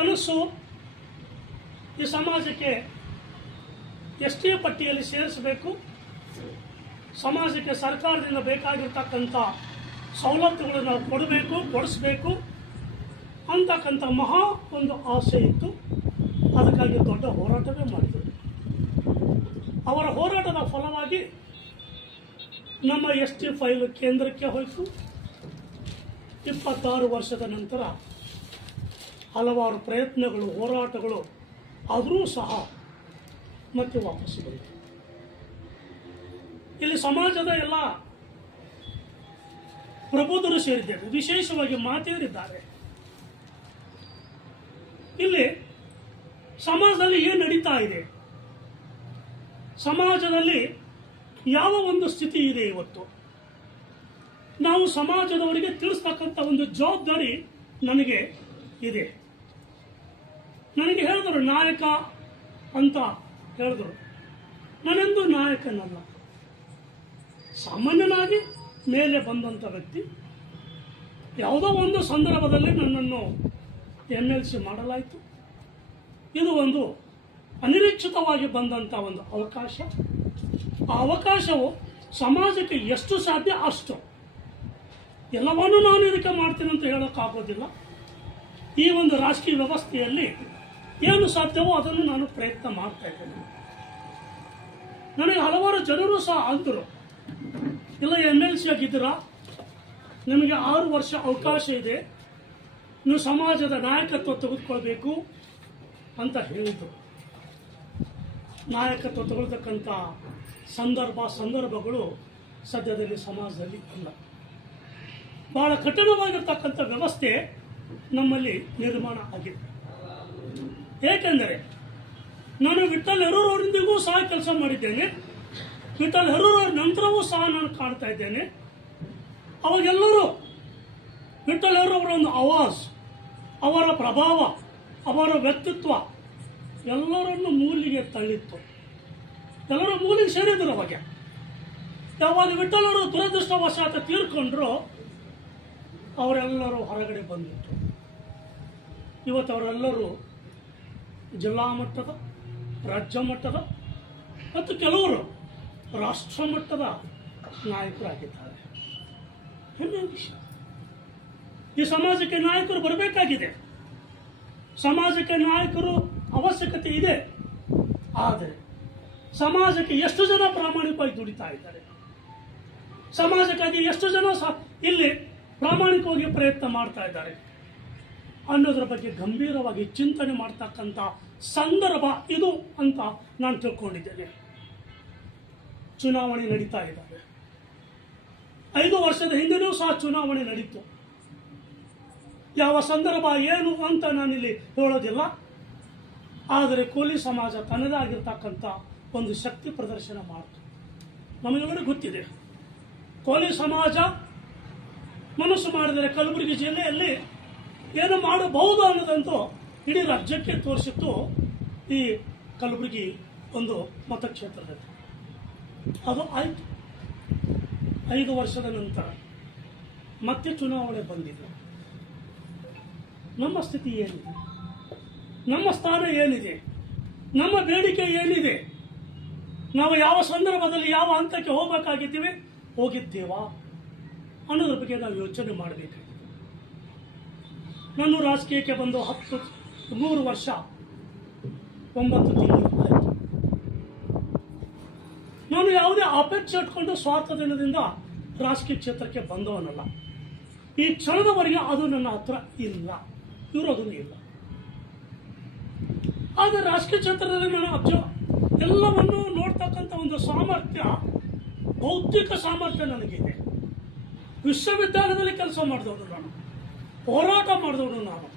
ಕನಸು ಈ ಸಮಾಜಕ್ಕೆ ಎಸ್ ಟಿ ಪಟ್ಟಿಯಲ್ಲಿ ಸೇರಿಸಬೇಕು. ಸಮಾಜಕ್ಕೆ ಸರ್ಕಾರದಿಂದ ಬೇಕಾಗಿರ್ತಕ್ಕಂಥ ಸವಲತ್ತುಗಳನ್ನು ನಾವು ಕೊಡಬೇಕು, ಕೊಡಿಸ್ಬೇಕು. ಅಂತಕ್ಕಂಥ ಮಹಾ ಒಂದು ಆಸೆ ಇತ್ತು. ಅದಕ್ಕಾಗಿ ದೊಡ್ಡ ಹೋರಾಟವೇ ಮಾಡಿದರು. ಅವರ ಹೋರಾಟದ ಫಲವಾಗಿ ನಮ್ಮ ಎಸ್ ಟಿ ಫೈಲ್ ಕೇಂದ್ರಕ್ಕೆ ಹೋಯಿತು. ಇಪ್ಪತ್ತಾರು ವರ್ಷದ ನಂತರ ಹಲವಾರು ಪ್ರಯತ್ನಗಳು, ಹೋರಾಟಗಳು ಆದರೂ ಸಹ ಮತ್ತೆ ವಾಪಸ್ ಬಂತು ಇಲ್ಲಿ ಸಮಾಜದ ಎಲ್ಲ ಪ್ರಬುದ್ಧರು ಸೇರಿದ್ದೇವೆ. ವಿಶೇಷವಾಗಿ ಮಾತೆಯರಿದ್ದಾರೆ ಇಲ್ಲಿ ಸಮಾಜದಲ್ಲಿ ಏನು ನಡೀತಾ ಇದೆ? ಸಮಾಜದಲ್ಲಿ ಯಾವ ಒಂದು ಸ್ಥಿತಿ ಇದೆ ಇವತ್ತು? ನಾವು ಸಮಾಜದವರಿಗೆ ತಿಳಿಸ್ತಕ್ಕಂಥ ಒಂದು ಜವಾಬ್ದಾರಿ ನನಗೆ ಇದೆ. ನನಗೆ ಹೇಳಿದರು, ನಾಯಕ ಅಂತ ಹೇಳಿದ್ರು. ನಾನೆಂದು ನಾಯಕನಲ್ಲ. ಸಾಮಾನ್ಯನಾಗಿ ಮೇಲೆ ಬಂದಂಥ ವ್ಯಕ್ತಿ, ಯಾವುದೋ ಒಂದು ಸಂದರ್ಭದಲ್ಲಿ ನನ್ನನ್ನು ಎಂ ಎಲ್ ಸಿ ಮಾಡಲಾಯಿತು. ಇದು ಒಂದು ಅನಿರೀಕ್ಷಿತವಾಗಿ ಬಂದಂಥ ಒಂದು ಅವಕಾಶ. ಆ ಅವಕಾಶವು ಸಮಾಜಕ್ಕೆ ಎಷ್ಟು ಸಾಧ್ಯ? ಅಷ್ಟು. ಎಲ್ಲವನ್ನೂ ನಾನು ಇದಕ್ಕೆ ಮಾಡ್ತೀನಿ ಅಂತ ಹೇಳೋಕ್ಕಾಗೋದಿಲ್ಲ. ಈ ಒಂದು ರಾಜಕೀಯ ವ್ಯವಸ್ಥೆಯಲ್ಲಿ ಏನು ಸಾಧ್ಯವೋ ಅದನ್ನು ನಾನು ಪ್ರಯತ್ನ ಮಾಡ್ತಾ ಇದ್ದೇನೆ. ನನಗೆ ಹಲವಾರು ಜನರು ಸಹ ಅಂದರು, ಇಲ್ಲ ಎಂ ಎಲ್ ಸಿ ಆಗಿದ್ದೀರಾ? ನಿಮಗೆ ಆರು ವರ್ಷ ಅವಕಾಶ ಇದೆ. ನೀವು ಸಮಾಜದ ನಾಯಕತ್ವ ತೆಗೆದುಕೊಳ್ಬೇಕು ಅಂತ ಹೇಳಿದರು. ನಾಯಕತ್ವ ತಗೊಳ್ತಕ್ಕಂಥ ಸಂದರ್ಭ, ಸಂದರ್ಭಗಳು ಸದ್ಯದಲ್ಲಿ ಸಮಾಜದಲ್ಲಿ ಇಲ್ಲ. ಬಹಳ ಕಠಿಣವಾಗಿರ್ತಕ್ಕಂಥ ವ್ಯವಸ್ಥೆ ನಮ್ಮಲ್ಲಿ ನಿರ್ಮಾಣ ಆಗಿದೆ. ಏಕೆಂದರೆ ನಾನು ವಿಠಲ್ ಹೆರೂರವರೊಂದಿಗೂ ಸಹ ಕೆಲಸ ಮಾಡಿದ್ದೇನೆ. ವಿಠಲ್ ಹೆರೂರವರ ನಂತರವೂ ಸಹ ನಾನು ಕಾಣ್ತಾ ಇದ್ದೇನೆ. ಅವಾಗೆಲ್ಲರೂ ವಿಠಲ್ ಹೆರೂರವರ ಒಂದು ಆವಾಜ್, ಅವರ ಪ್ರಭಾವ, ಅವರ ವ್ಯಕ್ತಿತ್ವ ಎಲ್ಲರನ್ನು ಮೂಲಿಗೆ ತಳ್ಳಿತ್ತು. ಎಲ್ಲರೂ ಮೂಲಿಗೆ ಸೇರಿದ್ರು ಅವಾಗ. ಯಾವಾಗ ವಿಠಲರು ದುರದೃಷ್ಟವಶಾತ್ ತೀರ್ಕೊಂಡ್ರು, ಅವರೆಲ್ಲರೂ ಹೊರಗಡೆ ಬಂದಿತ್ತು. ಇವತ್ತು ಅವರೆಲ್ಲರೂ ಜಿಲ್ಲಾ ಮಟ್ಟದ, ರಾಜ್ಯ ಮಟ್ಟದ ಮತ್ತು ಕೆಲವರು ರಾಷ್ಟ್ರ ಮಟ್ಟದ ನಾಯಕರಾಗಿದ್ದಾರೆ. ಹೆಮ್ಮೆಯ ವಿಷಯ. ಈ ಸಮಾಜಕ್ಕೆ ನಾಯಕರು ಬರಬೇಕಾಗಿದೆ. ಸಮಾಜಕ್ಕೆ ನಾಯಕರು ಅವಶ್ಯಕತೆ ಇದೆ. ಆದರೆ ಸಮಾಜಕ್ಕೆ ಎಷ್ಟು ಜನ ಪ್ರಾಮಾಣಿಕವಾಗಿ ದುಡಿತಾ ಇದ್ದಾರೆ? ಸಮಾಜಕ್ಕಾಗಿ ಎಷ್ಟು ಜನ ಇಲ್ಲಿ ಪ್ರಾಮಾಣಿಕವಾಗಿ ಪ್ರಯತ್ನ ಮಾಡ್ತಾ ಇದ್ದಾರೆ? ಅನ್ನೋದ್ರ ಬಗ್ಗೆ ಗಂಭೀರವಾಗಿ ಚಿಂತನೆ ಮಾಡ್ತಕ್ಕಂಥ ಸಂದರ್ಭ ಇದು ಅಂತ ನಾನು ತಿಳ್ಕೊಂಡಿದ್ದೇನೆ. ಚುನಾವಣೆ ನಡೀತಾ ಇದ್ದಾವೆ. ಐದು ವರ್ಷದ ಹಿಂದೆಯೂ ಸಹ ಚುನಾವಣೆ ನಡೀತು. ಯಾವ ಸಂದರ್ಭ ಏನು ಅಂತ ನಾನಿಲ್ಲಿ ಹೇಳೋದಿಲ್ಲ. ಆದರೆ ಕೋಲಿ ಸಮಾಜ ತನ್ನದೇ ಆಗಿರ್ತಕ್ಕಂಥ ಒಂದು ಶಕ್ತಿ ಪ್ರದರ್ಶನ ಮಾಡಿತು. ನಮಗೆಲ್ಲರೂ ಗೊತ್ತಿದೆ. ಕೋಲಿ ಸಮಾಜ ಮನಸ್ಸು ಮಾಡಿದರೆ ಕಲಬುರಗಿ ಜಿಲ್ಲೆಯಲ್ಲಿ ಏನು ಮಾಡಬಹುದು ಅನ್ನೋದಂತೂ ಇಡೀ ರಾಜ್ಯಕ್ಕೆ ತೋರಿಸಿತ್ತು ಈ ಕಲಬುರಗಿ ಒಂದು ಮತಕ್ಷೇತ್ರದಲ್ಲಿ. ಅದು ಆಯಿತು. ಐದು ವರ್ಷದ ನಂತರ ಮತ್ತೆ ಚುನಾವಣೆ ಬಂದಿದೆ. ನಮ್ಮ ಸ್ಥಿತಿ ಏನಿದೆ? ನಮ್ಮ ಸ್ಥಾನ ಏನಿದೆ? ನಮ್ಮ ಬೇಡಿಕೆ ಏನಿದೆ? ನಾವು ಯಾವ ಸಂದರ್ಭದಲ್ಲಿ ಯಾವ ಹಂತಕ್ಕೆ ಹೋಗಬೇಕಾಗಿದ್ದೀವಿ? ಹೋಗಿದ್ದೇವಾ? ಅನ್ನೋದ್ರ ಬಗ್ಗೆ ನಾವು ಯೋಚನೆ ಮಾಡಬೇಕಾಗಿದೆ ನಾನು ರಾಜಕೀಯಕ್ಕೆ ಬಂದು ಹತ್ತು ಮೂರು ವರ್ಷ, ಒಂಬತ್ತು ತಿಂಗಳು ನಾನು ಯಾವುದೇ ಅಪೇಕ್ಷೆ ಇಟ್ಕೊಂಡು ಸ್ವಾರ್ಥ ದಿನದಿಂದ ರಾಜಕೀಯ ಕ್ಷೇತ್ರಕ್ಕೆ ಬಂದವನಲ್ಲ. ಈ ಕ್ಷಣದವರೆಗೆ ಅದು ನನ್ನ ಹತ್ರ ಇಲ್ಲ. ಇರೋದನ್ನು ಇಲ್ಲ. ಆದರೆ ರಾಜಕೀಯ ಕ್ಷೇತ್ರದಲ್ಲಿ ನಾನು ಅಜ್ಜ, ಎಲ್ಲವನ್ನೂ ನೋಡ್ತಕ್ಕಂಥ ಒಂದು ಸಾಮರ್ಥ್ಯ ಬೌದ್ಧಿಕ ಸಾಮರ್ಥ್ಯ ನನಗಿದೆ. ವಿಶ್ವವಿದ್ಯಾಲಯದಲ್ಲಿ ಕೆಲಸ ಮಾಡಿದವನು ನಾನು. ಹೋರಾಟ ಮಾಡಿದವನು ನಾನು.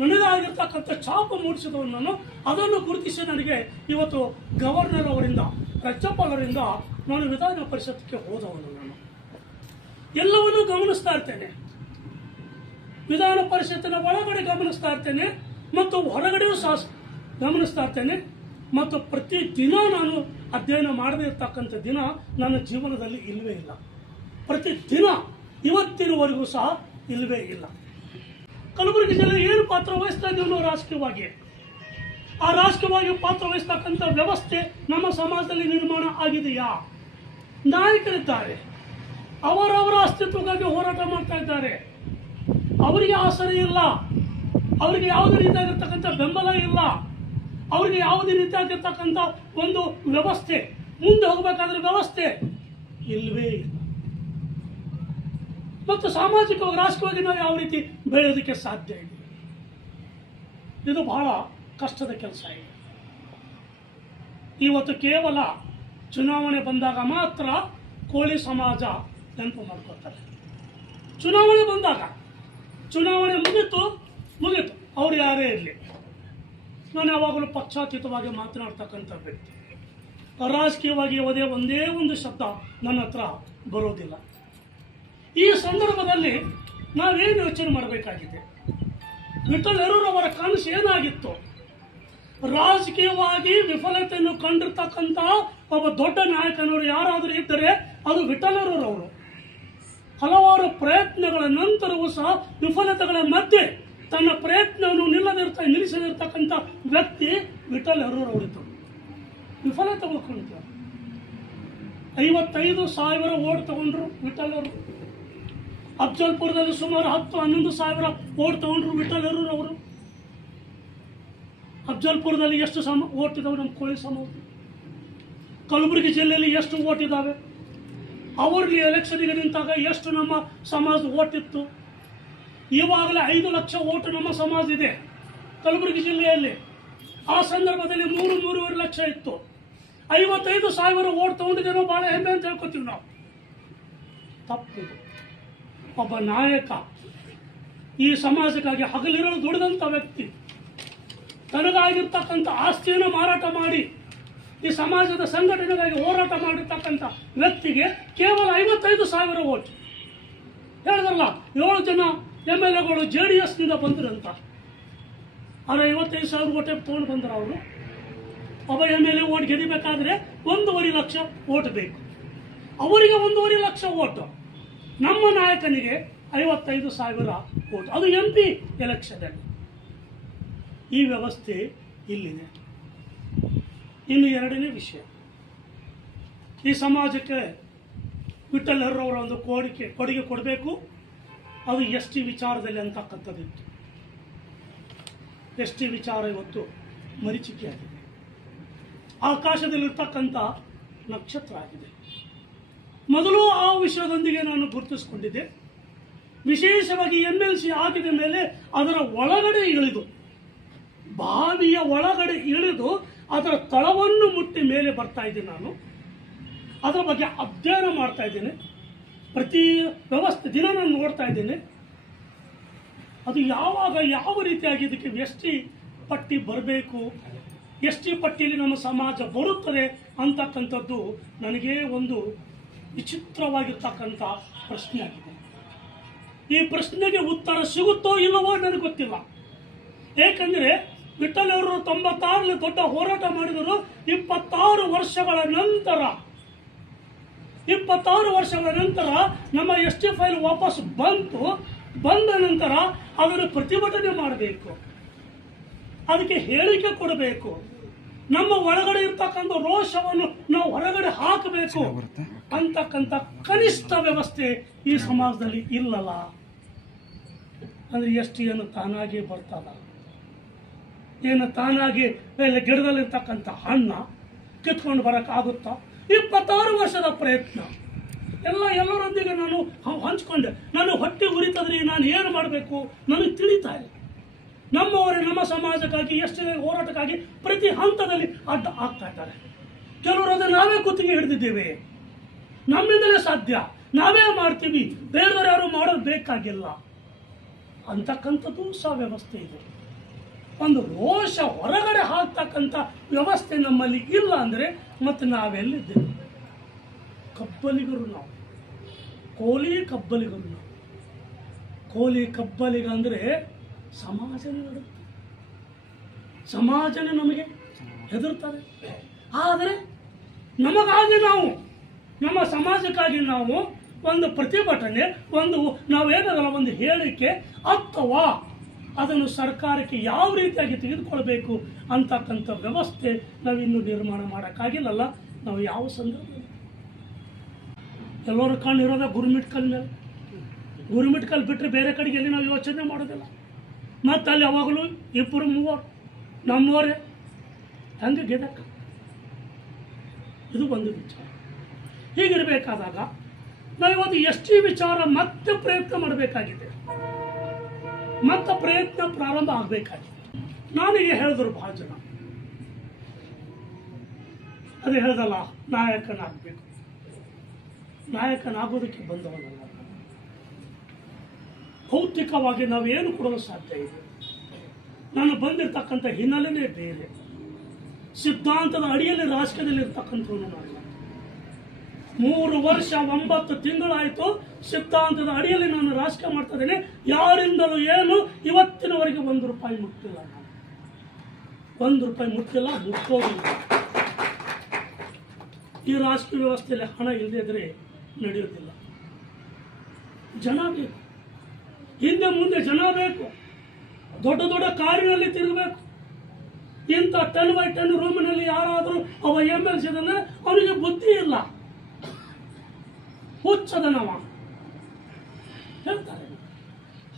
ನನ್ನದಾಗಿರ್ತಕ್ಕಂಥ ಛಾಪು ಮೂಡಿಸಿದವನು ನಾನು. ಅದನ್ನು ಗುರುತಿಸಿ ನನಗೆ ಇವತ್ತು ಗವರ್ನರ್ ಅವರಿಂದ, ರಾಜ್ಯಪಾಲರಿಂದ ನಾನು ವಿಧಾನ ಪರಿಷತ್ಗೆ ಹೋದವನು ನಾನು. ಎಲ್ಲವನ್ನೂ ಗಮನಿಸ್ತಾ ಇರ್ತೇನೆ. ವಿಧಾನ ಪರಿಷತ್ತಿನ ಒಳಗಡೆ ಗಮನಿಸ್ತಾ ಇರ್ತೇನೆ ಮತ್ತು ಹೊರಗಡೆಯೂ ಸಹ ಗಮನಿಸ್ತಾ ಇರ್ತೇನೆ. ಮತ್ತು ಪ್ರತಿ ದಿನ ನಾನು ಅಧ್ಯಯನ ಮಾಡದೇ ಇರ್ತಕ್ಕಂಥ ದಿನ ನನ್ನ ಜೀವನದಲ್ಲಿ ಇಲ್ಲವೇ ಇಲ್ಲ. ಪ್ರತಿ ದಿನ ಇವತ್ತಿನವರೆಗೂ ಸಹ ಇಲ್ಲವೇ ಇಲ್ಲ. ಕಲಬುರಗಿ ಜಿಲ್ಲೆ ಏನು ಪಾತ್ರ ವಹಿಸ್ತಾ ಇದ್ದೀವಿ ನಾವು ರಾಜಕೀಯವಾಗಿ. ಆ ರಾಜಕೀಯವಾಗಿ ಪಾತ್ರ ವಹಿಸ್ತಕ್ಕಂಥ ವ್ಯವಸ್ಥೆ ನಮ್ಮ ಸಮಾಜದಲ್ಲಿ ನಿರ್ಮಾಣ ಆಗಿದೆಯಾ? ನಾಯಕರಿದ್ದಾರೆ. ಅವರವರ ಅಸ್ತಿತ್ವಕ್ಕಾಗಿ ಹೋರಾಟ ಮಾಡ್ತಾ ಇದ್ದಾರೆ. ಅವರಿಗೆ ಆಸರೆ ಇಲ್ಲ. ಅವರಿಗೆ ಯಾವುದೇ ರೀತಿಯಾಗಿರ್ತಕ್ಕಂಥ ಬೆಂಬಲ ಇಲ್ಲ. ಅವರಿಗೆ ಯಾವುದೇ ರೀತಿಯಾಗಿರ್ತಕ್ಕಂಥ ಒಂದು ವ್ಯವಸ್ಥೆ, ಮುಂದೆ ಹೋಗಬೇಕಾದ್ರೆ ವ್ಯವಸ್ಥೆ ಇಲ್ಲವೇ ಇಲ್ಲ. ಮತ್ತು ಸಾಮಾಜಿಕವಾಗಿ ರಾಷ್ಟ್ರವಾಗಿ ನಾವು ಯಾವ ರೀತಿ ಬೆಳೆಯೋದಕ್ಕೆ ಸಾಧ್ಯ ಇದೆ. ಇದು ಬಹಳ ಕಷ್ಟದ ಕೆಲಸ ಇದೆ. ಇವತ್ತು ಕೇವಲ ಚುನಾವಣೆ ಬಂದಾಗ ಮಾತ್ರ ಕೋಳಿ ಸಮಾಜ ನೆನಪು ಮಾಡ್ಕೊತಾರೆ ಚುನಾವಣೆ ಬಂದಾಗ, ಚುನಾವಣೆ ಮುಗಿತು, ಮುಗೀತು, ಅವ್ರು ಯಾರೇ ಇರಲಿ. ನಾನು ಯಾವಾಗಲೂ ಪಕ್ಷಾತೀತವಾಗಿ ಮಾತನಾಡ್ತಕ್ಕಂಥ ವ್ಯಕ್ತಿ. ರಾಜಕೀಯವಾಗಿ ಯಾವುದೇ ಒಂದೇ ಒಂದು ಶಬ್ದ ನನ್ನ ಹತ್ರ ಬರೋದಿಲ್ಲ. ಈ ಸಂದರ್ಭದಲ್ಲಿ ನಾವೇನು ಯೋಚನೆ ಮಾಡಬೇಕಾಗಿದೆ? ವಿಠಲ್ ಅವರ ಕನಸು ಏನಾಗಿತ್ತು? ರಾಜಕೀಯವಾಗಿ ವಿಫಲತೆಯನ್ನು ಕಂಡಿರ್ತಕ್ಕಂಥ ಒಬ್ಬ ದೊಡ್ಡ ನಾಯಕನವರು ಯಾರಾದರೂ ಇದ್ದರೆ ಅದು ವಿಠಲರವರು ಹಲವಾರು ಪ್ರಯತ್ನಗಳ ನಂತರವೂ ಸಹ ವಿಫಲತೆಗಳ ಮಧ್ಯೆ ತನ್ನ ಪ್ರಯತ್ನವನ್ನು ನಿಲ್ಲದಿರ್ತ, ನಿಲ್ಲಿಸದಿರ್ತಕ್ಕಂಥ ವ್ಯಕ್ತಿ ವಿಠಲ್ ಅವರಿದ್ದರು ವಿಫಲತೆಗಳು ಕಂಡಿದ್ದಾರೆ ಐವತ್ತೈದು ಸಾವಿರ ಓಟ್ ತಗೊಂಡ್ರು ವಿಠಲ್ ಅವರು ಅಫ್ಜಲ್ಪುರದಲ್ಲಿ ಸುಮಾರು ಹತ್ತು, ಹನ್ನೊಂದು ಸಾವಿರ ಓಟ್ ತಗೊಂಡ್ರು ವಿಠಲ್ ಅವರು. ಅಫ್ಜಲ್ಪುರದಲ್ಲಿ ಎಷ್ಟು ಸಮ, ಓಟ್ ನಮ್ಮ ಕೋಳಿ ಸಮಾಜ ಕಲಬುರಗಿ ಜಿಲ್ಲೆಯಲ್ಲಿ ಎಷ್ಟು ಓಟ್ ಇದ್ದಾವೆ ಅವ್ರಿಗೆ ಎಲೆಕ್ಷನ್ಗೆ ನಿಂತಾಗ ಎಷ್ಟು ನಮ್ಮ ಸಮಾಜ ಓಟ್ ಇತ್ತು ಇವಾಗಲೇ ಐದು ಲಕ್ಷ ಓಟು ನಮ್ಮ ಸಮಾಜ ಇದೆ ಕಲಬುರಗಿ ಜಿಲ್ಲೆಯಲ್ಲಿ. ಆ ಸಂದರ್ಭದಲ್ಲಿ ಮೂರು, ಮೂರುವರೆ ಲಕ್ಷ ಇತ್ತು. ಐವತ್ತೈದು ಸಾವಿರ ಓಟ್ ತಗೊಂಡಿದ್ದೇನೋ ಭಾಳ ಹೆಮ್ಮೆ ಅಂತ ಹೇಳ್ಕೊತೀವಿ ನಾವು. ತಪ್ಪಿದು. ಒಬ್ಬ ನಾಯಕ ಈ ಸಮಾಜಕ್ಕಾಗಿ ಹಗಲಿರಲು ದುಡಿದಂಥ ವ್ಯಕ್ತಿ ತನಗಾಗಿರ್ತಕ್ಕಂಥ ಆಸ್ತಿಯನ್ನು ಮಾರಾಟ ಮಾಡಿ ಈ ಸಮಾಜದ ಸಂಘಟನೆಗಾಗಿ ಹೋರಾಟ ಮಾಡಿರ್ತಕ್ಕಂಥ ವ್ಯಕ್ತಿಗೆ ಕೇವಲ ಐವತ್ತೈದು ಸಾವಿರ ಓಟ್. ಹೇಳಿದ್ರಲ್ಲ, ಏಳು ಜನ ಎಂ ಎಲ್ ಎಗಳು ಜೆ ಡಿ ಎಸ್ನಿಂದ ಬಂದ್ರಂತ. ಅವ್ರು ಐವತ್ತೈದು ಸಾವಿರ ಓಟೆ ತೊಗೊಂಡು ಬಂದ್ರ ಅವರು. ಒಬ್ಬ ಎಂ ಎಲ್ ಎ ಓಟ್ ಗೆದಿಬೇಕಾದ್ರೆ ಒಂದೂವರೆ ಲಕ್ಷ ಓಟ್ ಬೇಕು. ಅವರಿಗೆ ಒಂದೂವರೆ ಲಕ್ಷ ಓಟು. ನಮ್ಮ ನಾಯಕನಿಗೆ ಐವತ್ತೈದು ಸಾವಿರ ಓಟ್. ಅದು ಎಂ ಪಿ ಎಲೆಕ್ಷನಲ್ಲಿ ಈ ವ್ಯವಸ್ಥೆ ಇಲ್ಲಿದೆ. ಇನ್ನು ಎರಡನೇ ವಿಷಯ. ಈ ಸಮಾಜಕ್ಕೆ ವಿಠಲ್ ಅವರ ಒಂದು ಕೋರಿಕೆ, ಕೊಡುಗೆ ಕೊಡಬೇಕು. ಅದು ಎಸ್ ಟಿ ವಿಚಾರದಲ್ಲಿ ಅಂತಕ್ಕಂಥದ್ದಿತ್ತು. ಎಸ್ ಟಿ ವಿಚಾರ ಇವತ್ತು ಮರೀಚಿಕೆಯಾಗಿದೆ. ಆಕಾಶದಲ್ಲಿರ್ತಕ್ಕಂಥ ನಕ್ಷತ್ರ ಆಗಿದೆ. ಮೊದಲು ಆ ವಿಷಯದೊಂದಿಗೆ ನಾನು ಗುರುತಿಸಿಕೊಂಡಿದ್ದೆ. ವಿಶೇಷವಾಗಿ ಎಂ ಎಲ್ ಸಿ ಆಗಿದ ಮೇಲೆ ಅದರ ಒಳಗಡೆ ಇಳಿದು, ಬಾವಿಯ ಒಳಗಡೆ ಇಳಿದು ಅದರ ತಳವನ್ನು ಮುಟ್ಟಿ ಮೇಲೆ ಬರ್ತಾ ಇದ್ದೀನಿ ನಾನು. ಅದರ ಬಗ್ಗೆ ಅಧ್ಯಯನ ಮಾಡ್ತಾ ಇದ್ದೇನೆ. ಪ್ರತಿ ವ್ಯವಸ್ಥೆ ದಿನ ನಾನು ನೋಡ್ತಾ ಇದ್ದೇನೆ. ಅದು ಯಾವಾಗ ಯಾವ ರೀತಿಯಾಗಿ ಇದಕ್ಕೆ ಎಸ್ ಪಟ್ಟಿ ಬರಬೇಕು ಎಸ್ ಪಟ್ಟಿಯಲ್ಲಿ ನಮ್ಮ ಸಮಾಜ ಬರುತ್ತದೆ ಅಂತಕ್ಕಂಥದ್ದು ನನಗೇ ಒಂದು ವಿಚಿತ್ರವಾಗಿರ್ತಕ್ಕಂಥ ಪ್ರಶ್ನೆ ಆಗಿದೆ ಈ ಪ್ರಶ್ನೆಗೆ ಉತ್ತರ ಸಿಗುತ್ತೋ ಇಲ್ಲವೋ ನನಗೆ ಗೊತ್ತಿಲ್ಲ. ಏಕೆಂದರೆ ವಿಠಲವರು ಅವರು ತೊಂಬತ್ತಾರರಲ್ಲಿ ದೊಡ್ಡ ಹೋರಾಟ ಮಾಡಿದರು ಇಪ್ಪತ್ತಾರು ವರ್ಷಗಳ ನಂತರ. ಇಪ್ಪತ್ತಾರು ವರ್ಷಗಳ ನಂತರ ನಮ್ಮ ಎಸ್ ಟಿ ಫೈಲ್ ವಾಪಸ್ ಬಂತು. ಬಂದ ನಂತರ ಅದನ್ನು ಪ್ರತಿಭಟನೆ ಮಾಡಬೇಕು. ಅದಕ್ಕೆ ಹೇಳಿಕೆ ಕೊಡಬೇಕು. ನಮ್ಮ ಒಳಗಡೆ ಇರ್ತಕ್ಕಂಥ ರೋಷವನ್ನು ನಾವು ಹೊರಗಡೆ ಹಾಕಬೇಕು ಅಂತಕ್ಕಂಥ ಕನಿಷ್ಠ ವ್ಯವಸ್ಥೆ ಈ ಸಮಾಜದಲ್ಲಿ ಇಲ್ಲಲ್ಲ. ಅಂದ್ರೆ ಎಷ್ಟು ಏನು ತಾನಾಗಿ ಬರ್ತದ? ಏನು ತಾನಾಗಿ ಮೇಲೆ ಗಿಡದಲ್ಲಿರ್ತಕ್ಕಂಥ ಹಣ್ಣ ಕಿತ್ಕೊಂಡು ಬರೋಕ್ಕಾಗುತ್ತಾ ಇಪ್ಪತ್ತಾರು ವರ್ಷದ ಪ್ರಯತ್ನ. ಎಲ್ಲ ಎಲ್ಲರೊಂದಿಗೆ ನಾನು ಹಂಚ್ಕೊಂಡೆ. ನಾನು ಹೊಟ್ಟೆ ಉರಿತದ್ರಿ ನಾನು ಏನು ಮಾಡಬೇಕು? ನನಗೆ ತಿಳಿತಾ ಇಲ್ಲ. ನಮ್ಮವರೇ ನಮ್ಮ ಸಮಾಜಕ್ಕಾಗಿ, ಎಷ್ಟು ಹೋರಾಟಕ್ಕಾಗಿ ಪ್ರತಿ ಹಂತದಲ್ಲಿ ಅಡ್ಡ ಆಗ್ತಾ ಇದ್ದಾರೆ. ಕೆಲವರು ಅದನ್ನು ನಾವೇ ಕುತ್ತಿಗೆ ಹಿಡಿದಿದ್ದೇವೆ. ನಮ್ಮಿಂದಲೇ ಸಾಧ್ಯ. ನಾವೇ ಮಾಡ್ತೀವಿ. ಬೇರೆಯವರು ಯಾರು ಮಾಡೋದು ಬೇಕಾಗಿಲ್ಲ. ಅಂತಕ್ಕಂಥದ್ದು ಸಹ ವ್ಯವಸ್ಥೆ ಇದೆ. ಒಂದು ರೋಷ ಹೊರಗಡೆ ಹಾಕ್ತಕ್ಕಂಥ ವ್ಯವಸ್ಥೆ ನಮ್ಮಲ್ಲಿ ಇಲ್ಲ ಅಂದರೆ ಮತ್ತೆ ನಾವೆಲ್ಲಿದ್ದೇವೆ? ಕಬ್ಬಲಿಗರು ನಾವು. ಕೋಲಿ ಕಬ್ಬಲಿಗರು ನಾವು. ಕೋಲಿ ಕಬ್ಬಲಿಗ ಅಂದರೆ ಸಮಾಜನೇ ನಡುತ್ತೆ ಸಮಾಜನೇ ನಮಗೆ ಹೆದರ್ತಾರೆ ಆದರೆ ನಮಗಾಗಿ ನಾವು, ನಮ್ಮ ಸಮಾಜಕ್ಕಾಗಿ ನಾವು ಒಂದು ಪ್ರತಿಭಟನೆ, ಒಂದು ನಾವೇನಲ್ಲ ಒಂದು ಹೇಳಿಕೆ ಅಥವಾ ಅದನ್ನು ಸರ್ಕಾರಕ್ಕೆ ಯಾವ ರೀತಿಯಾಗಿ ತೆಗೆದುಕೊಳ್ಬೇಕು ಅಂತಕ್ಕಂಥ ವ್ಯವಸ್ಥೆ ನಾವಿನ್ನೂ ನಿರ್ಮಾಣ ಮಾಡೋಕ್ಕಾಗಿಲ್ಲಲ್ಲ. ನಾವು ಯಾವ ಸಂದರ್ಭ ಎಲ್ಲರೂ ಕಣ್ಣಿರೋದೇ ಗುರುಮಿಟ್ ಕಲ್ ಮೇಲೆ. ಗುರುಮಿಟ್ಕಲ್ ಬಿಟ್ಟರೆ ಬೇರೆ ಕಡೆಗೆ ಎಲ್ಲಿ ನಾವು ಯೋಚನೆ ಮಾಡೋದಿಲ್ಲ. ಮತ್ತು ಅಲ್ಲಿ ಯಾವಾಗಲೂ ಇಬ್ಬರು ಮೂವರು ನಮ್ಮವರೇ. ಹಂಗೆ ಗೆದಕ್ಕ ಇದು ಒಂದು ವಿಚಾರ. ಹೀಗಿರಬೇಕಾದಾಗ ನಾವಿವತ್ತು ಎಸ್ ಟಿ ವಿಚಾರ ಮತ್ತೆ ಪ್ರಯತ್ನ ಮಾಡಬೇಕಾಗಿದೆ. ಮತ್ತೆ ಪ್ರಯತ್ನ ಪ್ರಾರಂಭ ಆಗಬೇಕಾಗಿದೆ. ನಾನೀಗ ಹೇಳಿದ್ರು ಬಹಳ ಜನ. ಅದು ಹೇಳ್ದಲ್ಲ, ನಾಯಕನಾಗಬೇಕು. ನಾಯಕನಾಗೋದಕ್ಕೆ ಬಂದವನಲ್ಲ. ಭೌತಿಕವಾಗಿ ನಾವೇನು ಕೊಡಲು ಸಾಧ್ಯ ಇದೆ ನಾನು ಬಂದಿರತಕ್ಕಂಥ ಹಿನ್ನೆಲೆನೇ ಬೇರೆ. ಸಿದ್ಧಾಂತದ ಅಡಿಯಲ್ಲಿ ರಾಜಕೀಯದಲ್ಲಿ ನಾನು. ಮೂರು ವರ್ಷ, ಒಂಬತ್ತು ತಿಂಗಳಾಯಿತು ಸಿದ್ಧಾಂತದ ಅಡಿಯಲ್ಲಿ ನಾನು ರಾಜಕೀಯ ಮಾಡ್ತಾ ಇದ್ದೇನೆ. ಯಾರಿಂದಲೂ ಏನು ಇವತ್ತಿನವರೆಗೆ ಒಂದು ರೂಪಾಯಿ ಮುಟ್ಟಿಲ್ಲ ನಾನು. ಒಂದು ರೂಪಾಯಿ ಮುಟ್ಟಿಲ್ಲ ಮುಟ್ಟೋದಿಲ್ಲ ಈ ರಾಜಕೀಯ ವ್ಯವಸ್ಥೆಯಲ್ಲಿ ಹಣ ಇಲ್ಲದೇ ಇದ್ರೆ ನಡೆಯೋದಿಲ್ಲ ಜನ ಬೇಕು. ಹಿಂದೆ ಮುಂದೆ ಜನ ಬೇಕು. ದೊಡ್ಡ ದೊಡ್ಡ ಕಾರಿನಲ್ಲಿ ತಿರುಗಬೇಕು. ಇಂಥ ಟೆನ್ ಬೈ ಟೆನ್ ರೂಮಿನಲ್ಲಿ ಯಾರಾದರೂ ಅವ ಎಂ ಎಲ್ ಸಿ ಅವನಿಗೆ ಬುದ್ಧಿ ಇಲ್ಲ. ಹುಚ್ಚದನವ. ಹೇಳ್ತಾರೆ.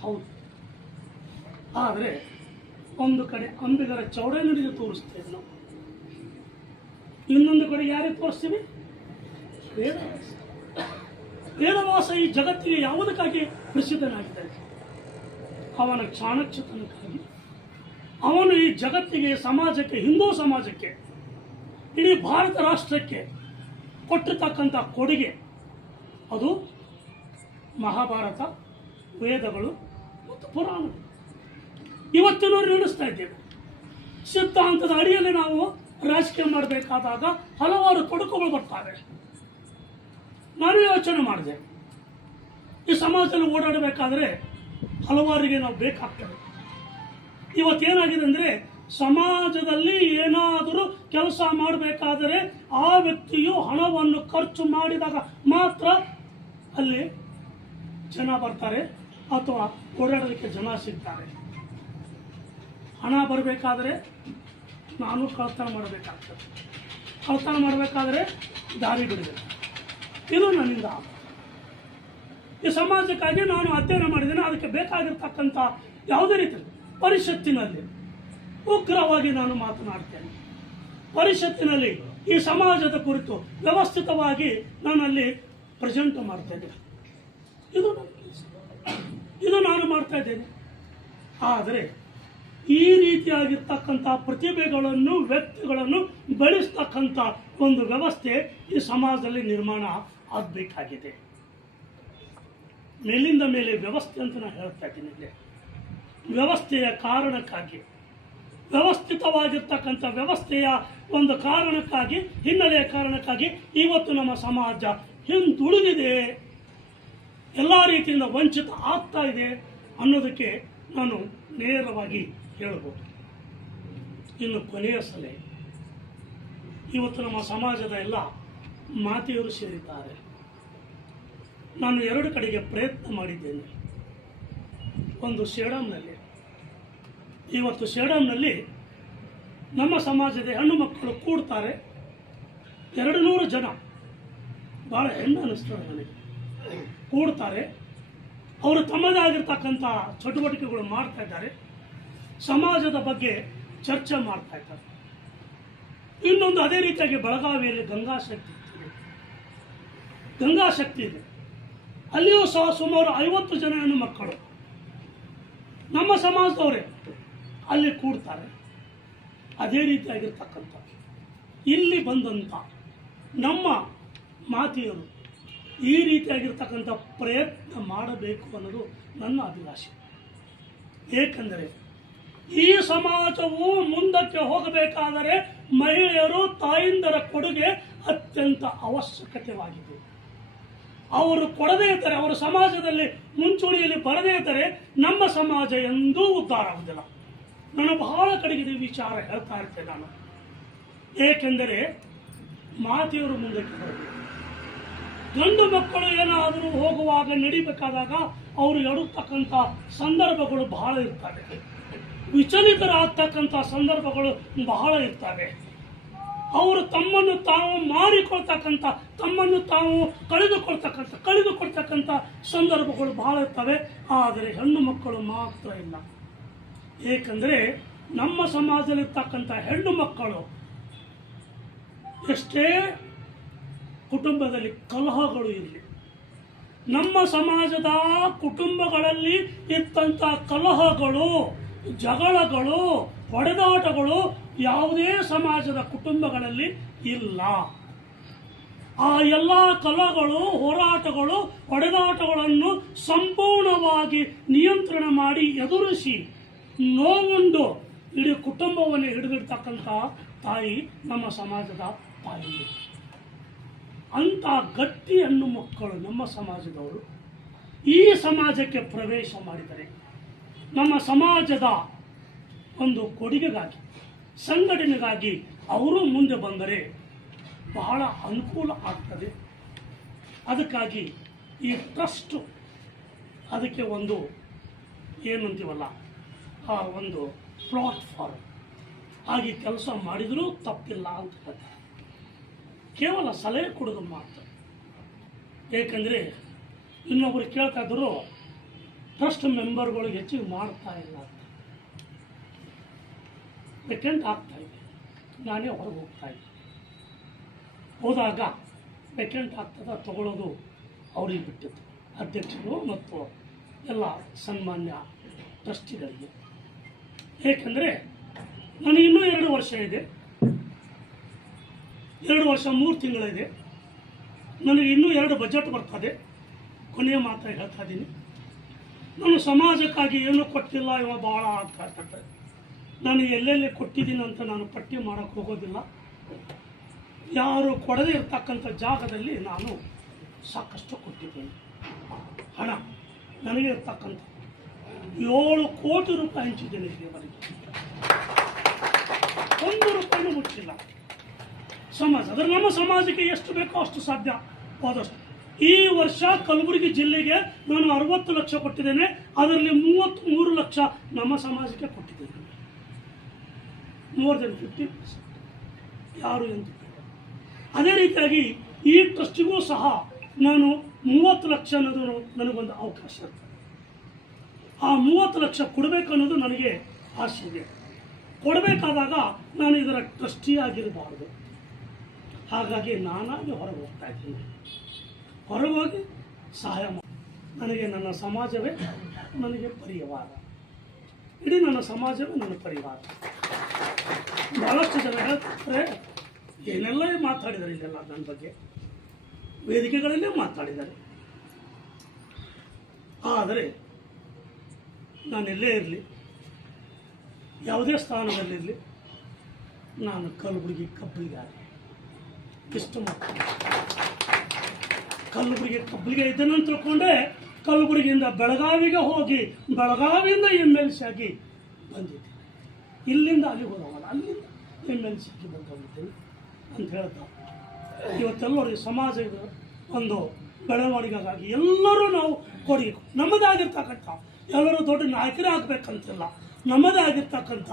ಹೌದು. ಆದರೆ ಒಂದು ಕಡೆ ಅಂಬಿಗರ ಚೌಡನಿಗೆ ತೋರಿಸ್ತೇವೆ ನಾವು ಇನ್ನೊಂದು ಕಡೆ ಯಾರಿಗೆ ತೋರಿಸ್ತೀವಿ? ವೇದವಾಸ ವೇದವಾಸ ಈ ಜಗತ್ತಿಗೆ ಯಾವುದಕ್ಕಾಗಿ ಪ್ರಸಿದ್ಧನಾಗಿದ್ದಾನೆ? ಅವನ ಚಾಣಕ್ಷತನಕ್ಕಾಗಿ ಅವನು ಈ ಜಗತ್ತಿಗೆ ಸಮಾಜಕ್ಕೆ, ಹಿಂದೂ ಸಮಾಜಕ್ಕೆ, ಇಡೀ ಭಾರತ ರಾಷ್ಟ್ರಕ್ಕೆ ಕೊಟ್ಟಿರ್ತಕ್ಕಂಥ ಕೊಡುಗೆ. ಅದು ಮಹಾಭಾರತ, ವೇದಗಳು ಮತ್ತು ಪುರಾಣಗಳು. ಇವತ್ತಿನವರು ನಡೆಸ್ತಾ ಇದ್ದೇವೆ. ಸಿದ್ಧಾಂತದ ಅಡಿಯಲ್ಲಿ ನಾವು ರಾಜಕೀಯ ಮಾಡಬೇಕಾದಾಗ ಹಲವಾರು ತೊಡಕುಗಳು ಬರ್ತಾವೆ. ನಾನು ಯೋಚನೆ ಮಾಡಿದೆ. ಈ ಸಮಾಜದಲ್ಲಿ ಓಡಾಡಬೇಕಾದ್ರೆ ಹಲವಾರಿಗೆ ನಾವು ಬೇಕಾಗ್ತದೆ. ಇವತ್ತೇನಾಗಿದೆ ಅಂದರೆ ಸಮಾಜದಲ್ಲಿ ಏನಾದರೂ ಕೆಲಸ ಮಾಡಬೇಕಾದರೆ ಆ ವ್ಯಕ್ತಿಯು ಹಣವನ್ನು ಖರ್ಚು ಮಾಡಿದಾಗ ಮಾತ್ರ ಅಲ್ಲಿ ಜನ ಬರ್ತಾರೆ ಅಥವಾ ಓಡಾಡಲಿಕ್ಕೆ ಜನ ಸಿಗ್ತಾರೆ. ಹಣ ಬರಬೇಕಾದ್ರೆ ನಾನು ಕಳ್ತನ ಮಾಡಬೇಕಾಗ್ತದೆ. ಕಳ್ತನ ಮಾಡಬೇಕಾದ್ರೆ ದಾರಿ ಬಿಡಬೇಕು. ಇದು ನನ್ನಿಂದ. ಈ ಸಮಾಜಕ್ಕಾಗಿ ನಾನು ಅಧ್ಯಯನ ಮಾಡಿದ್ದೇನೆ. ಅದಕ್ಕೆ ಬೇಕಾಗಿರ್ತಕ್ಕಂಥ ಯಾವುದೇ ರೀತಿ ಪರಿಷತ್ತಿನಲ್ಲಿ ಉಗ್ರವಾಗಿ ನಾನು ಮಾತನಾಡ್ತೇನೆ. ಪರಿಷತ್ತಿನಲ್ಲಿ ಈ ಸಮಾಜದ ಕುರಿತು ವ್ಯವಸ್ಥಿತವಾಗಿ ನಾನಲ್ಲಿ ಪ್ರೆಸೆಂಟ್ ಮಾಡ್ತೇನೆ. ಇದು ಇದು ನಾನು ಮಾಡ್ತಾ ಇದ್ದೇನೆ. ಆದರೆ ಈ ರೀತಿಯಾಗಿರ್ತಕ್ಕಂಥ ಪ್ರತಿಭೆಗಳನ್ನು, ವ್ಯಕ್ತಿಗಳನ್ನು ಬೆಳೆಸ್ತಕ್ಕಂಥ ಒಂದು ವ್ಯವಸ್ಥೆ ಈ ಸಮಾಜದಲ್ಲಿ ನಿರ್ಮಾಣ ಆಗಬೇಕಾಗಿದೆ. ಮೇಲಿಂದ ಮೇಲೆ ವ್ಯವಸ್ಥೆ ಅಂತ ನಾನು ಹೇಳ್ತಾ ಇದ್ದೀನಿ ಇಲ್ಲಿ. ವ್ಯವಸ್ಥೆಯ ಕಾರಣಕ್ಕಾಗಿ, ವ್ಯವಸ್ಥಿತವಾಗಿರ್ತಕ್ಕಂಥ ವ್ಯವಸ್ಥೆಯ ಒಂದು ಕಾರಣಕ್ಕಾಗಿ ಹಿನ್ನೆಲೆಯ ಕಾರಣಕ್ಕಾಗಿ ಇವತ್ತು ನಮ್ಮ ಸಮಾಜ ಹಿಂದುಳಿದಿದೆ. ಎಲ್ಲ ರೀತಿಯಿಂದ ವಂಚಿತ ಆಗ್ತಾ ಇದೆ ಅನ್ನೋದಕ್ಕೆ ನಾನು ನೇರವಾಗಿ ಹೇಳ್ಬೋದು. ಇನ್ನು ಕೊನೆಯ ಸಲಹೆ ಇವತ್ತು ನಮ್ಮ ಸಮಾಜದ ಎಲ್ಲ ಮಾತೆಯರು ಸೇರಿದ್ದಾರೆ. ನಾನು ಎರಡು ಕಡೆಗೆ ಪ್ರಯತ್ನ ಮಾಡಿದ್ದೇನೆ. ಒಂದು ಶೇಡಾಮ್ನಲ್ಲಿ ಇವತ್ತು ಶೇಡಾಮ್ನಲ್ಲಿ ನಮ್ಮ ಸಮಾಜದ ಹೆಣ್ಣು ಮಕ್ಕಳು ಕೂಡ್ತಾರೆ. ಎರಡು ನೂರು ಜನ ಭಾಳ ಹೆಣ್ಣು ಅನ್ನಿಸ್ತಾರೆ ನನಗೆ. ಕೂಡ್ತಾರೆ. ಅವರು ತಮ್ಮದೇ ಆಗಿರ್ತಕ್ಕಂಥ ಚಟುವಟಿಕೆಗಳು ಮಾಡ್ತಾ ಇದ್ದಾರೆ. ಸಮಾಜದ ಬಗ್ಗೆ ಚರ್ಚೆ ಮಾಡ್ತಾ ಇದ್ದಾರೆ. ಇನ್ನೊಂದು ಅದೇ ರೀತಿಯಾಗಿ ಬೆಳಗಾವಿಯಲ್ಲಿ ಗಂಗಾಶಕ್ತಿ ಗಂಗಾಶಕ್ತಿ ಗಂಗಾ ಶಕ್ತಿ ಇದೆ. ಅಲ್ಲಿಯೂ ಸಹ ಸುಮಾರು ಐವತ್ತು ಜನ ಹೆಣ್ಣು ಮಕ್ಕಳು. ನಮ್ಮ ಸಮಾಜದವರೇ ಅಲ್ಲಿ ಕೂಡ್ತಾರೆ. ಅದೇ ರೀತಿಯಾಗಿರ್ತಕ್ಕಂಥ ಇಲ್ಲಿ ಬಂದಂಥ ನಮ್ಮ ಮಾತಿಯರು ಈ ರೀತಿಯಾಗಿರ್ತಕ್ಕಂಥ ಪ್ರಯತ್ನ ಮಾಡಬೇಕು ಅನ್ನೋದು ನನ್ನ ಅಭಿಲಾಷೆ. ಏಕೆಂದರೆ ಈ ಸಮಾಜವು ಮುಂದಕ್ಕೆ ಹೋಗಬೇಕಾದರೆ ಮಹಿಳೆಯರು ತಾಯಿಂದರ ಕೊಡುಗೆ ಅತ್ಯಂತ ಅವಶ್ಯಕತೆವಾಗಿದೆ ಅವರು ಕೊಡದೇ ಇರ್ತಾರೆ ಅವರು ಸಮಾಜದಲ್ಲಿ ಮುಂಚೂಣಿಯಲ್ಲಿ ಬರದೇ ಇದ್ದರೆ ನಮ್ಮ ಸಮಾಜ ಎಂದೂ ಉದ್ಧಾರ ಆಗುವುದಿಲ್ಲ. ನಾನು ಬಹಳ ಕಡೆಗೆ ವಿಚಾರ ಹೇಳ್ತಾ ಇರ್ತೇನೆ ನಾನು. ಏಕೆಂದರೆ ಮಾತೆಯವರು ಮುಂದಕ್ಕೆ ಬರಬೇಕು. ಗಂಡು ಮಕ್ಕಳು ಏನಾದರೂ ಹೋಗುವಾಗ ನಡಿಬೇಕಾದಾಗ ಅವರು ಎಡುತ್ತಕ್ಕಂಥ ಸಂದರ್ಭಗಳು ಬಹಳ ಇರ್ತವೆ. ವಿಚಲಿತರಾಗ್ತಕ್ಕಂಥ ಸಂದರ್ಭಗಳು ಬಹಳ ಇರ್ತವೆ. ಅವರು ತಮ್ಮನ್ನು ತಾವು ಮಾರಿಕೊಳ್ತಕ್ಕಂಥ, ತಮ್ಮನ್ನು ತಾವು ಕಳೆದುಕೊಳ್ತಕ್ಕಂಥ ಕಳೆದುಕೊಳ್ತಕ್ಕಂಥ ಸಂದರ್ಭಗಳು ಬಹಳ ಇರ್ತವೆ. ಆದರೆ ಹೆಣ್ಣು ಮಕ್ಕಳು ಮಾತ್ರ ಇಲ್ಲ. ಏಕೆಂದರೆ ನಮ್ಮ ಸಮಾಜದಲ್ಲಿರ್ತಕ್ಕಂಥ ಹೆಣ್ಣು ಮಕ್ಕಳು ಎಷ್ಟೇ ಕುಟುಂಬದಲ್ಲಿ ಕಲಹಗಳು ಇರಲಿ, ನಮ್ಮ ಸಮಾಜದ ಕುಟುಂಬಗಳಲ್ಲಿ ಇತ್ತಂಥ ಕಲಹಗಳು, ಜಗಳಗಳು ಹೊಡೆದಾಟಗಳು ಯಾವುದೇ ಸಮಾಜದ ಕುಟುಂಬಗಳಲ್ಲಿ ಇಲ್ಲ. ಆ ಎಲ್ಲ ಕಲಗಳು, ಹೋರಾಟಗಳು ಹೊಡೆದಾಟಗಳನ್ನು ಸಂಪೂರ್ಣವಾಗಿ ನಿಯಂತ್ರಣ ಮಾಡಿ ಎದುರಿಸಿ ನೋವುಂಡು ಇಡೀ ಕುಟುಂಬವನ್ನು ಹಿಡಿದಿರ್ತಕ್ಕಂಥ ತಾಯಿ ನಮ್ಮ ಸಮಾಜದ ತಾಯಿ. ಅಂತ ಗಟ್ಟಿ ಹೆಣ್ಣು ಮಕ್ಕಳು ನಮ್ಮ ಸಮಾಜದವರು ಈ ಸಮಾಜಕ್ಕೆ ಪ್ರವೇಶ ಮಾಡಿದರೆ ನಮ್ಮ ಸಮಾಜದ ಒಂದು ಕೊಡುಗೆಗಾಗಿ, ಸಂಘಟನೆಗಾಗಿ ಅವರು ಮುಂದೆ ಬಂದರೆ ಬಹಳ ಅನುಕೂಲ ಆಗ್ತದೆ. ಅದಕ್ಕಾಗಿ ಈ ಟ್ರಸ್ಟ್ ಅದಕ್ಕೆ ಒಂದು ಏನಂತೀವಲ್ಲ ಆ ಒಂದು ಪ್ಲಾಟ್ಫಾರ್ಮ್. ಆಗಿ ಕೆಲಸ ಮಾಡಿದರೂ ತಪ್ಪಿಲ್ಲ ಅಂತ ಹೇಳ್ತಾರೆ. ಕೇವಲ ಸಲಹೆ ಕೊಡೋದು ಮಾತ್ರ. ಏಕೆಂದರೆ ಇನ್ನೊಬ್ಬರು ಕೇಳ್ತಾ ಇದ್ರು ಟ್ರಸ್ಟ್ ಮೆಂಬರ್ಗಳಿಗೆ ಹೆಚ್ಚಿಗೆ ಮಾಡ್ತಾ ಇಲ್ಲ ವೇಕೆಂಟ್ ಆಗ್ತಾ ಇದೆ. ನಾನೇ ಹೊರಗೆ ಹೋಗ್ತಾ ಇದ್ದೆ ಹೋದಾಗ ಪೆಟೆಂಟ್ ಆಗ್ತದ ತಗೊಳ್ಳೋದು ಅವ್ರಿಗೆ ಬಿಟ್ಟಿತ್ತು ಅಧ್ಯಕ್ಷರು ಮತ್ತು ಎಲ್ಲ ಸನ್ಮಾನ್ಯ ಟ್ರಸ್ಟಿಗಳಿಗೆ. ಏಕೆಂದರೆ ನನಗೆ ಇನ್ನೂ ಎರಡು ವರ್ಷ ಇದೆ. ಎರಡು ವರ್ಷ, ಮೂರು ತಿಂಗಳಿದೆ. ನನಗೆ ಇನ್ನೂ ಎರಡು ಬಜೆಟ್ ಬರ್ತದೆ. ಕೊನೆಯ ಮಾತ್ರ ಹೇಳ್ತಾ ಇದ್ದೀನಿ. ನಾನು ಸಮಾಜಕ್ಕಾಗಿ ಏನೂ ಕೊಟ್ಟಿಲ್ಲ ಇವ ಭಾಳ ಆಗ್ತಾ ಇರ್ತದೆ ನಾನು ಎಲ್ಲೆಲ್ಲಿ ಕೊಟ್ಟಿದ್ದೀನಿ ಅಂತ ನಾನು ಪಟ್ಟಿ ಮಾಡೋಕ್ಕೆ ಹೋಗೋದಿಲ್ಲ. ಯಾರು ಕೊಡದೇ ಇರ್ತಕ್ಕಂಥ ಜಾಗದಲ್ಲಿ ನಾನು ಸಾಕಷ್ಟು ಕೊಟ್ಟಿದ್ದೇನೆ. ಹಣ, ನನಗೆ ಇರ್ತಕ್ಕಂಥ ಏಳು ಕೋಟಿ ರೂಪಾಯಿ ಹಂಚಿದ್ದೇನೆ ಇಲ್ಲಿವರೆಗೆ. ಒಂದು ರೂಪಾಯಿನೂ ಮುಚ್ಚಿಲ್ಲ. ಸಮಾಜ ಅದರ ನಮ್ಮ ಸಮಾಜಕ್ಕೆ ಎಷ್ಟು ಬೇಕೋ ಅಷ್ಟು ಸಾಧ್ಯ ಹೋದಷ್ಟು ಈ ವರ್ಷ ಕಲಬುರಗಿ ಜಿಲ್ಲೆಗೆ ನಾನು ಅರವತ್ತು ಲಕ್ಷ ಕೊಟ್ಟಿದ್ದೇನೆ. ಅದರಲ್ಲಿ ಮೂವತ್ತ್ ಮೂರು ಲಕ್ಷ ನಮ್ಮ ಸಮಾಜಕ್ಕೆ ಕೊಟ್ಟಿದ್ದೇನೆ. ಮೋರ್ ದೆನ್ ಫಿಫ್ಟಿ ಯಾರು ಎಂದು. ಅದೇ ರೀತಿಯಾಗಿ ಈ ಟ್ರಸ್ಟಿಗೂ ಸಹ ನಾನು ಮೂವತ್ತು ಲಕ್ಷ ಅನ್ನೋದು ನನಗೊಂದು ಅವಕಾಶ ಇರ್ತದೆ. ಆ ಮೂವತ್ತು ಲಕ್ಷ ಕೊಡಬೇಕು ಅನ್ನೋದು ನನಗೆ ಆಸೆ ಇದೆ. ಕೊಡಬೇಕಾದಾಗ ನಾನು ಇದರ ಟ್ರಸ್ಟಿ ಆಗಿರಬಾರ್ದು. ಹಾಗಾಗಿ ನಾನಾಗಿ ಹೊರಗೆ ಹೋಗ್ತಾ ಇದ್ದೀನಿ. ಹೊರಗೆ ಹೋಗಿ ಸಹಾಯ ನನಗೆ ನನ್ನ ಸಮಾಜವೇ ನನಗೆ ಪರಿವಾರ. ಇಡೀ ನನ್ನ ಸಮಾಜವೇ ನನ್ನ ಪರಿವಾರ. ಬಹಳಷ್ಟು ಜನ ಹೇಳ್ತಾರೆ ಏನೆಲ್ಲ ಮಾತಾಡಿದ್ದಾರೆ ಇಲ್ಲೆಲ್ಲ ನನ್ನ ಬಗ್ಗೆ? ವೇದಿಕೆಗಳಲ್ಲೇ ಮಾತಾಡಿದ್ದಾರೆ. ಆದರೆ ನಾನೆಲ್ಲೇ ಇರಲಿ, ಯಾವುದೇ ಸ್ಥಾನದಲ್ಲಿರಲಿ, ನಾನು ಕಲ್ಬುರ್ಗಿ ಕಬ್ಬಲಿಗಾರ ಇಷ್ಟು ಮಾತ್ರ. ಕಲಬುರಗಿ ಕಬ್ಬಲಿಗೆ ಇದ್ದೇನೆ ಅಂತ ತಿಳ್ಕೊಂಡೆ ಕಲಬುರಗಿಯಿಂದ ಬೆಳಗಾವಿಗೆ ಹೋಗಿ, ಬೆಳಗಾವಿಯಿಂದ ಎಂ ಎಲ್ ಸಿ ಆಗಿ ಬಂದಿದ್ದೆ. ಇಲ್ಲಿಂದ ಅಲ್ಲಿ ಹೋದವಲ್ಲ ಎಲ್ ಸಿಗೆ ಬಂದಿದ್ದೀನಿ ಅಂತ ಹೇಳ್ತಾ ಇವತ್ತೆಲ್ಲರೂ ಈ ಇದು ಒಂದು ಬೆಳವಣಿಗೆಗಾಗಿ ಎಲ್ಲರೂ ನಾವು ಕೊಡುಗೆ ನಮ್ಮದಾಗಿರ್ತಕ್ಕಂಥ ಎಲ್ಲರೂ ದೊಡ್ಡ ನಾಯಕರೇ ಆಗಬೇಕಂತಿಲ್ಲ ನಮ್ಮದೇ ಆಗಿರ್ತಕ್ಕಂಥ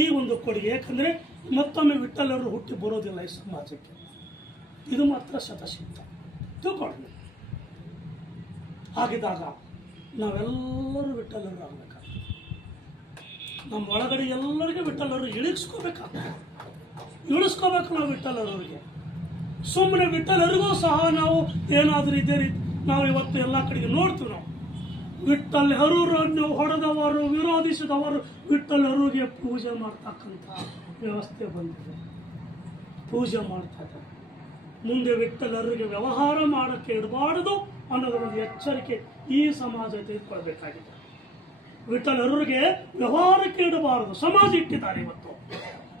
ಈ ಒಂದು ಕೊಡುಗೆ, ಯಾಕಂದರೆ ಮತ್ತೊಮ್ಮೆ ವಿಠಲರು ಹುಟ್ಟಿ ಬರೋದಿಲ್ಲ ಈ ಸಮಾಜಕ್ಕೆ. ಇದು ಮಾತ್ರ ಶತಸಿದ್ಧ ತಿಳ್ಕೊಳ್ಳಿ. ಹಾಗಿದ್ದಾಗ ನಾವೆಲ್ಲರೂ ವಿಠಲರು ಆಗಬೇಕಾಗ್ತದೆ ನಮ್ಮ ಒಳಗಡೆ ಎಲ್ಲರಿಗೂ ವಿಠಲ್ಲರು ಇಳಿಸ್ಕೋಬೇಕಾಗ್ತದೆ. ಇಳಿಸ್ಕೋಬೇಕು ನಾವು ವಿಠಲರವರಿಗೆ ಸುಮ್ಮನೆ ವಿಠಲರಿಗೂ ಸಹ ನಾವು ಏನಾದರೂ ಇದೇ ರೀತಿ ನಾವು ಇವತ್ತು ಎಲ್ಲ ಕಡೆಗೆ ನೋಡ್ತೀವಿ ನಾವು. ವಿಠಲ್ ಹರೂರನ್ನು ಹೊಡೆದವರು, ವಿರೋಧಿಸಿದವರು ವಿಠಲ್ ಪೂಜೆ ಮಾಡ್ತಕ್ಕಂಥ ವ್ಯವಸ್ಥೆ ಬಂದಿದೆ. ಪೂಜೆ ಮಾಡ್ತಾ ಮುಂದೆ ವಿಠಲರಿಗೆ ವ್ಯವಹಾರ ಮಾಡೋಕ್ಕೆ ಇಡಬಾರದು ಅನ್ನೋದರ ಒಂದು ಎಚ್ಚರಿಕೆ ಈ ಸಮಾಜ ತೆಗೆದುಕೊಳ್ಬೇಕಾಗಿದೆ. ವಿಠಲರಿಗೆ ವ್ಯವಹಾರಕ್ಕೆ ಇಡಬಾರದು ಸಮಾಜ ಇಟ್ಟಿದ್ದಾರೆ ಇವತ್ತು.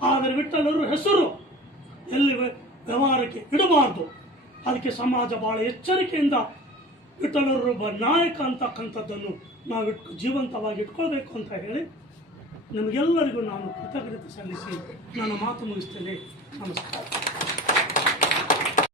ಆದರೆ ವಿಠಲರು ಹೆಸರು ಎಲ್ಲಿ ವ್ಯ- ವ್ಯವಹಾರಕ್ಕೆ ಇಡಬಾರದು. ಅದಕ್ಕೆ ಸಮಾಜ ಬಹಳ ಎಚ್ಚರಿಕೆಯಿಂದ ವಿಠಲರು ನಾಯಕ ಅಂತಕ್ಕಂಥದ್ದನ್ನು ನಾವು ಇಟ್ಕೊ ಜೀವಂತವಾಗಿ ಇಟ್ಕೊಳ್ಬೇಕು ಅಂತ ಹೇಳಿ ನಿಮಗೆಲ್ಲರಿಗೂ ನಾನು ಕೃತಜ್ಞತೆ ಸಲ್ಲಿಸಿ ನನ್ನ ಮಾತು ಮುಗಿಸ್ತೇನೆ. ನಮಸ್ಕಾರ.